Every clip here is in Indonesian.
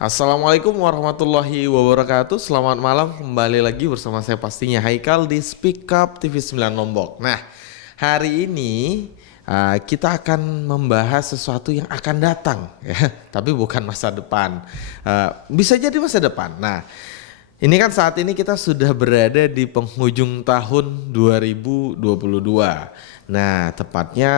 Assalamualaikum warahmatullahi wabarakatuh. Selamat malam, kembali lagi bersama saya pastinya Haikal di Speak Up TV 9 Lombok. Nah, hari ini kita akan membahas sesuatu yang akan datang ya, tapi bukan masa depan. Bisa jadi masa depan. Nah, ini kan saat ini kita sudah berada di penghujung tahun 2022. Nah, tepatnya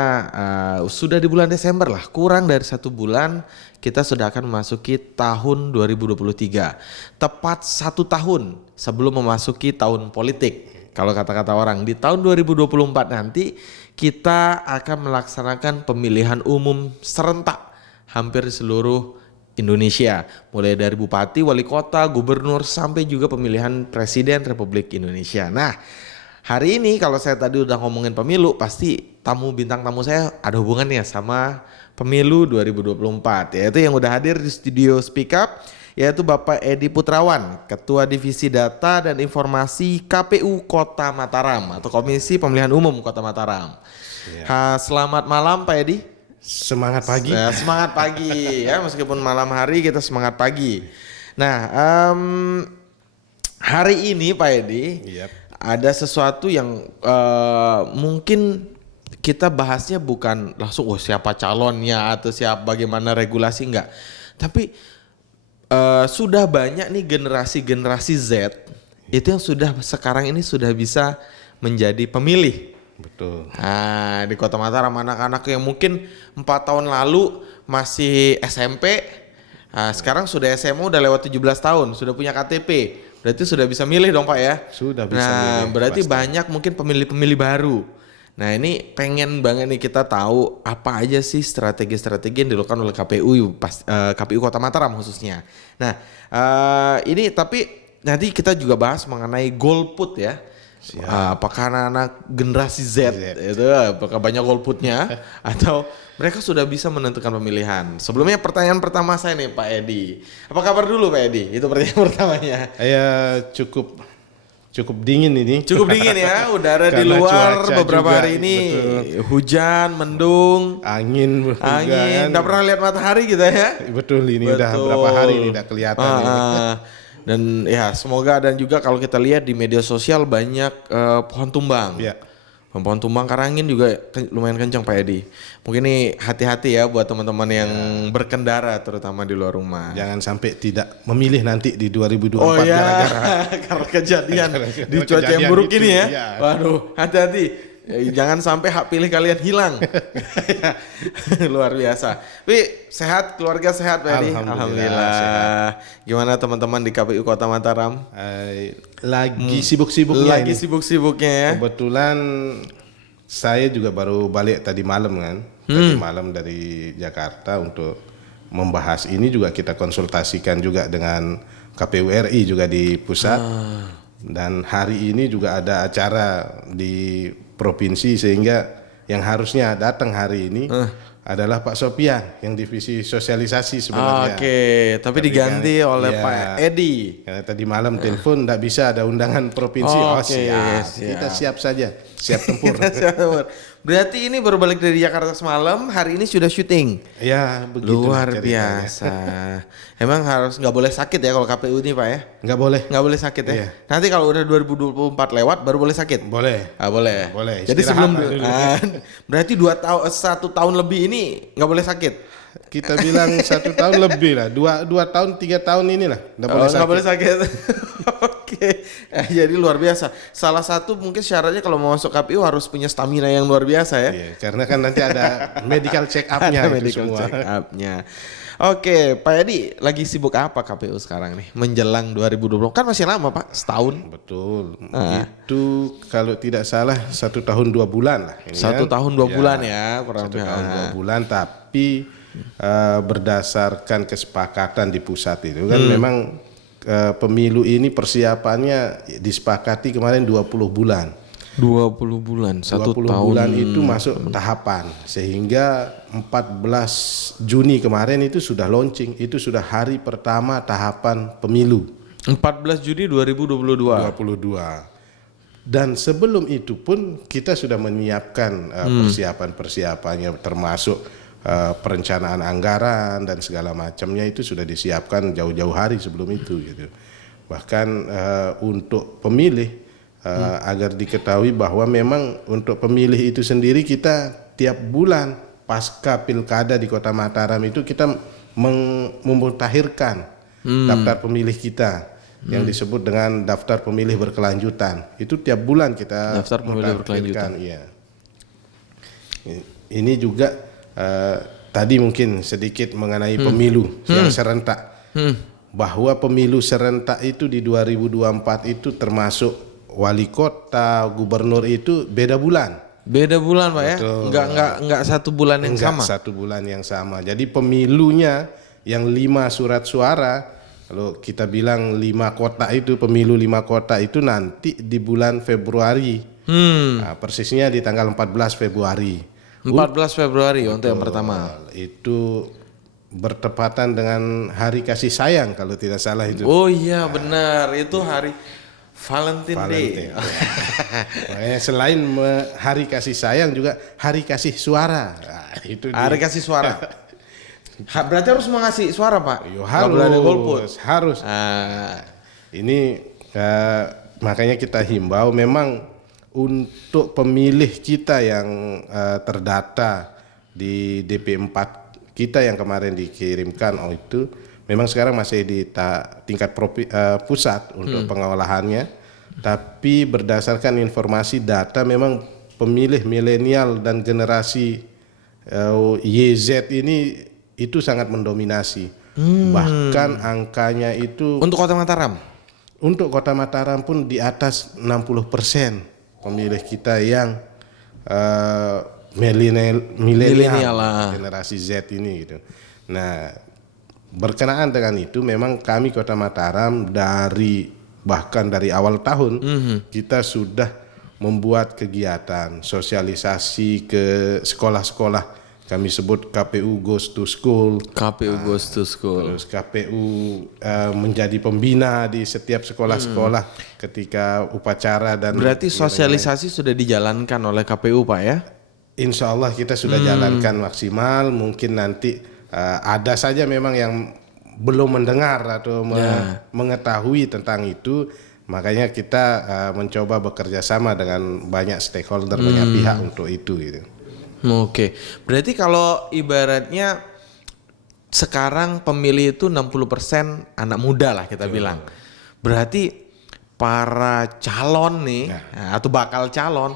sudah di bulan Desember lah, kurang dari 1 bulan kita sudah akan memasuki tahun 2023. Tepat 1 tahun sebelum memasuki tahun politik. Kalau kata-kata orang, di tahun 2024 nanti kita akan melaksanakan pemilihan umum serentak hampir di seluruh Indonesia. Mulai dari bupati, wali kota, gubernur, sampai juga pemilihan presiden Republik Indonesia. Nah, hari ini kalau saya tadi udah ngomongin pemilu, pasti bintang tamu saya ada hubungannya sama pemilu 2024, yaitu yang udah hadir di studio Speak Up, yaitu Bapak Edi Putrawan, Ketua Divisi Data dan Informasi KPU Kota Mataram atau Komisi Pemilihan Umum Kota Mataram. Ya. Selamat malam Pak Edi. Semangat pagi. Semangat pagi ya, meskipun malam hari kita semangat pagi. Nah, hari ini Pak Edi, ada sesuatu yang mungkin kita bahasnya bukan langsung siapa calonnya atau bagaimana regulasi, enggak. Tapi sudah banyak nih generasi Z itu yang sudah sekarang ini sudah bisa menjadi pemilih. Betul. Nah, di Kota Mataram anak-anak yang mungkin 4 tahun lalu masih SMP, sekarang sudah SMA, udah lewat 17 tahun, sudah punya KTP. Berarti sudah bisa milih dong Pak ya? Sudah bisa milih. Berarti pasti banyak mungkin pemilih-pemilih baru. Nah, ini pengen banget nih kita tahu apa aja sih strategi-strategi yang dilakukan oleh KPU Kota Mataram khususnya. Nah, ini tapi nanti kita juga bahas mengenai golput ya. Apakah anak-anak generasi Z itu apakah banyak golputnya atau mereka sudah bisa menentukan pemilihan. Sebelumnya pertanyaan pertama saya nih Pak Edi. Apa kabar dulu Pak Edi? Itu pertanyaan pertamanya. Ya cukup dingin ini. Cukup dingin ya, udara di luar beberapa juga, hari ini betul. Hujan, mendung, angin. Nggak pernah lihat matahari gitu ya. Betul, ini udah berapa hari ini udah kelihatan ini. Dan ya semoga, dan juga kalau kita lihat di media sosial banyak pohon tumbang. Ya. Pohon tumbang karena angin juga lumayan kencang Pak Edi. Mungkin ini hati-hati ya buat teman-teman yang berkendara terutama di luar rumah. Jangan sampai tidak memilih nanti di 2024 gara-gara karena kejadian di cuaca yang buruk itu, ini ya. Ya. Waduh, hati-hati. Jangan sampai hak pilih kalian hilang. Luar biasa. Tapi sehat, keluarga sehat Pak Edi? Alhamdulillah sehat. Gimana teman-teman di KPU Kota Mataram? Lagi sibuk-sibuknya ini. Sibuk-sibuknya ya. Kebetulan saya juga baru balik tadi malam kan. Tadi malam dari Jakarta untuk membahas ini, juga kita konsultasikan juga dengan KPU RI juga di pusat. Dan hari ini juga ada acara di provinsi, sehingga yang harusnya datang hari ini adalah Pak Sopian yang divisi sosialisasi sebenarnya. Tapi diganti oleh Pak Edi. Karena tadi malam telepon tidak bisa ada undangan provinsi. Siap. Kita siap saja, siap tempur. Berarti ini baru balik dari Jakarta semalam, hari ini sudah syuting. Ya, begitu. Luar biasa. Emang nggak boleh sakit ya kalau KPU ini Pak ya? Nggak boleh sakit ya. Iya. Nanti kalau udah 2024 lewat baru boleh sakit. Boleh. Boleh. Jadi sebelum berarti 1 tahun lebih ini nggak boleh sakit. Kita bilang 1 tahun lebih lah, 2 tahun 3 tahun inilah nggak boleh sakit. Oke. Jadi luar biasa. Salah satu mungkin syaratnya kalau mau masuk KPU harus punya stamina yang luar biasa ya. Iya, karena kan nanti ada medical check up-nya check up-nya. Oke, Pak Edi lagi sibuk apa KPU sekarang nih? Menjelang 2020 kan masih lama Pak, setahun. Betul. Itu kalau tidak salah 1 tahun 2 bulan lah. 1 tahun 2 bulan ya, kurang lebih. 1 tahun 2 bulan, tapi berdasarkan kesepakatan di pusat itu kan memang pemilu ini persiapannya disepakati kemarin 20 bulan. 20 bulan, 1 20 tahun. bulan itu masuk tahapan, sehingga 14 Juni kemarin itu sudah launching, itu sudah hari pertama tahapan pemilu. 14 Juni 2022. Dan sebelum itu pun kita sudah menyiapkan persiapan-persiapannya, termasuk perencanaan anggaran dan segala macamnya itu sudah disiapkan jauh-jauh hari sebelum itu gitu. Bahkan untuk pemilih agar diketahui bahwa memang untuk pemilih itu sendiri kita tiap bulan pasca pilkada di Kota Mataram itu kita memutahirkan daftar pemilih kita yang disebut dengan daftar pemilih berkelanjutan. Itu tiap bulan kita daftar pemilih berkelanjutan. Iya. Ini juga tadi mungkin sedikit mengenai pemilu yang serentak. Bahwa pemilu serentak itu di 2024 itu termasuk wali kota, gubernur itu beda bulan. Beda bulan Pak. Betul. Ya? Enggak satu bulan yang sama. Satu bulan yang sama. Jadi pemilunya yang 5 surat suara, kalau kita bilang 5 kota itu, pemilu 5 kota itu nanti di bulan Februari. Nah, persisnya di tanggal 14 Februari. 14 Februari untuk yang pertama. Itu bertepatan dengan Hari Kasih Sayang kalau tidak salah itu. Oh iya benar, itu hari Valentine Day. Makanya selain Hari Kasih Sayang juga Hari Kasih Suara. Nah, itu Hari kasih suara. Berarti harus mengasih suara Pak. Nggak boleh ada golput. Harus. Ini makanya kita himbau memang untuk pemilih kita yang terdata di DP4 kita yang kemarin dikirimkan itu memang sekarang masih di tingkat pusat untuk pengolahannya, tapi berdasarkan informasi data memang pemilih milenial dan generasi YZ ini itu sangat mendominasi. Bahkan angkanya itu Untuk Kota Mataram. Untuk Kota Mataram pun di atas 60% pemilih kita yang milenial generasi Z ini gitu. Nah, berkenaan dengan itu memang kami Kota Mataram bahkan dari awal tahun kita sudah membuat kegiatan sosialisasi ke sekolah-sekolah. Kami sebut KPU Goes to School. KPU Goes to School. Terus KPU menjadi pembina di setiap sekolah-sekolah ketika upacara dan. Berarti sosialisasi sudah dijalankan oleh KPU Pak ya? Insya Allah kita sudah jalankan maksimal. Mungkin nanti ada saja memang yang belum mendengar atau mengetahui tentang itu. Makanya kita mencoba bekerja sama dengan banyak stakeholder, banyak pihak untuk itu gitu. Oke, berarti kalau ibaratnya sekarang pemilih itu 60% anak muda lah kita bilang. Berarti para calon nih atau bakal calon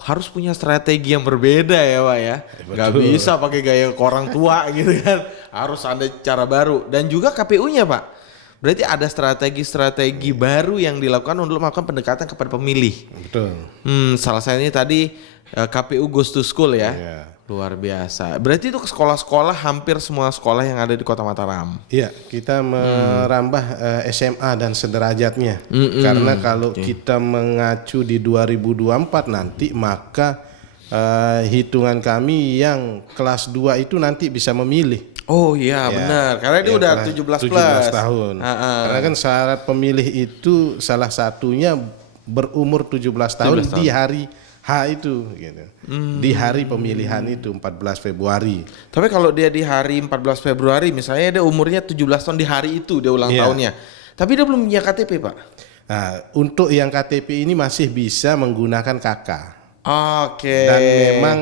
harus punya strategi yang berbeda ya Pak ya. Gak bisa pakai gaya ke orang tua gitu kan. Harus ada cara baru. Dan juga KPU-nya Pak. Berarti ada strategi-strategi baru yang dilakukan untuk melakukan pendekatan kepada pemilih. Betul. Salah satunya tadi KPU Goes to School ya. Luar biasa. Berarti itu ke sekolah-sekolah, hampir semua sekolah yang ada di Kota Mataram. Iya, kita merambah SMA dan sederajatnya. Karena kalau kita mengacu di 2024 nanti, maka hitungan kami yang kelas 2 itu nanti bisa memilih. Oh iya benar, karena dia udah 17 tahun. Karena kan syarat pemilih itu salah satunya berumur 17 tahun di hari H itu gitu. Di hari pemilihan itu 14 Februari. Tapi kalau dia di hari 14 Februari misalnya dia umurnya 17 tahun di hari itu dia ulang tahunnya. Tapi dia belum punya KTP Pak. Nah, untuk yang KTP ini masih bisa menggunakan KK. Oke. Dan memang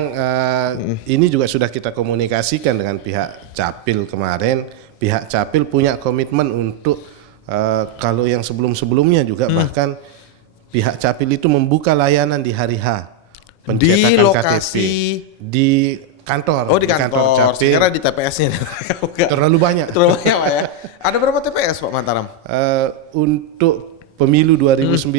ini juga sudah kita komunikasikan dengan pihak Capil kemarin. Pihak Capil punya komitmen untuk kalau yang sebelum-sebelumnya juga bahkan pihak Capil itu membuka layanan di hari H. Di lokasi KTP di kantor. Oh di kantor Capil. Kira di TPS-nya. Terlalu banyak. Terlalu banyak Pak ya. Ada berapa TPS Pak Mataram? Untuk pemilu 2019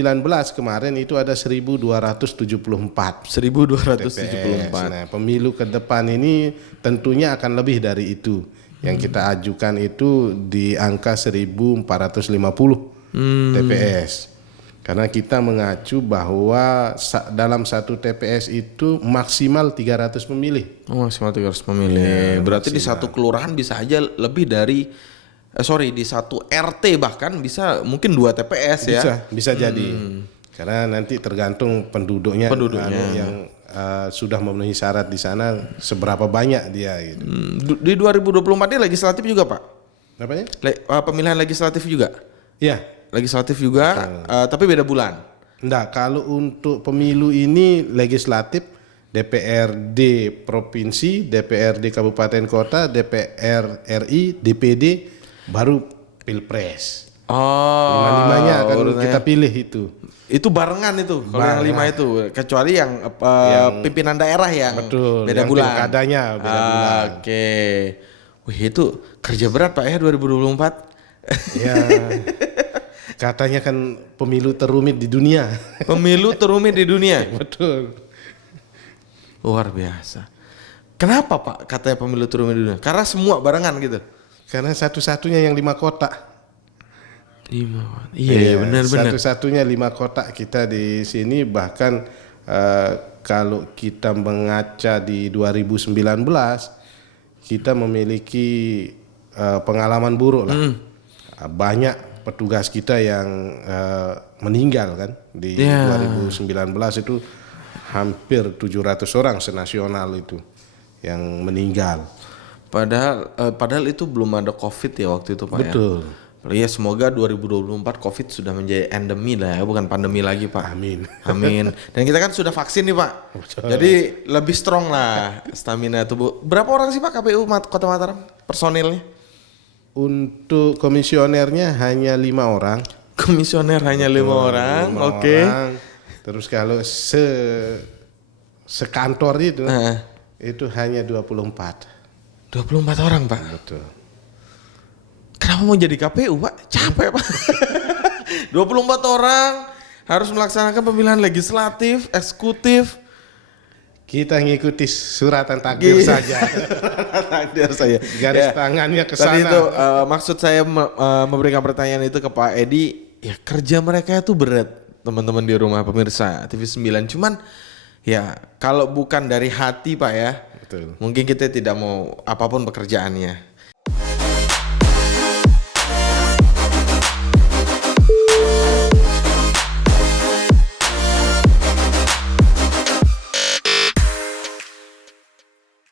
kemarin itu ada 1.274. 1.274. Nah, pemilu ke depan ini tentunya akan lebih dari itu. Yang kita ajukan itu di angka 1.450 TPS. Karena kita mengacu bahwa dalam satu TPS itu maksimal 300 pemilih. Oh, maksimal 300 pemilih. Ya, berarti maksimal. Di satu kelurahan bisa aja lebih dari di satu RT bahkan bisa mungkin 2 TPS ya. Bisa jadi. Karena nanti tergantung penduduknya. Yang sudah memenuhi syarat di sana seberapa banyak dia gitu. Di 2024 ini legislatif juga Pak? Apanya? Pemilihan legislatif juga? Iya. Legislatif juga, tapi beda bulan? Enggak, kalau untuk pemilu ini legislatif, DPRD provinsi, DPRD kabupaten kota, DPR RI, DPD, baru pilpres. Oh, Lima-limanya akan kita pilih itu. Itu barengan itu, kalau yang 5 itu, kecuali yang pimpinan daerah yang Betul, beda yang bulan. pilkadanya beda bulan. Oke, wih itu kerja berat Pak ya 2024. Ya, katanya kan pemilu terumit di dunia. Pemilu terumit di dunia. Betul. Luar biasa. Kenapa Pak katanya pemilu terumit di dunia? Karena semua barengan gitu. Karena satu-satunya yang 5 kotak. Iya benar-benar. Satu-satunya 5 kotak kita di sini, bahkan kalau kita mengaca di 2019 kita memiliki pengalaman buruk lah. Banyak petugas kita yang meninggal kan di 2019 itu hampir 700 orang senasional itu yang meninggal. Padahal itu belum ada COVID ya waktu itu Pak. Betul. Ya semoga 2024 COVID sudah menjadi endemi lah ya, bukan pandemi lagi Pak. Amin. Amin. Dan kita kan sudah vaksin nih Pak. Betul. Jadi lebih strong lah stamina tubuh. Berapa orang sih Pak KPU Kota Mataram personilnya? Untuk komisionernya hanya 5 orang. Komisioner hanya 5 orang. 5 Oke. orang. Terus kalau sekantor itu hanya 24. 24 orang Pak. Betul. Kenapa mau jadi KPU Pak? Capek Pak. 24 orang harus melaksanakan pemilihan legislatif, eksekutif. Kita ngikuti suratan takdir saja. Takdir saya. Garis tangannya ke sana. Tadi itu maksud saya memberikan pertanyaan itu ke Pak Edi. Ya kerja mereka itu berat teman-teman di rumah pemirsa TV 9. Cuman ya kalau bukan dari hati Pak ya. Betul. Mungkin kita tidak mau apapun pekerjaannya.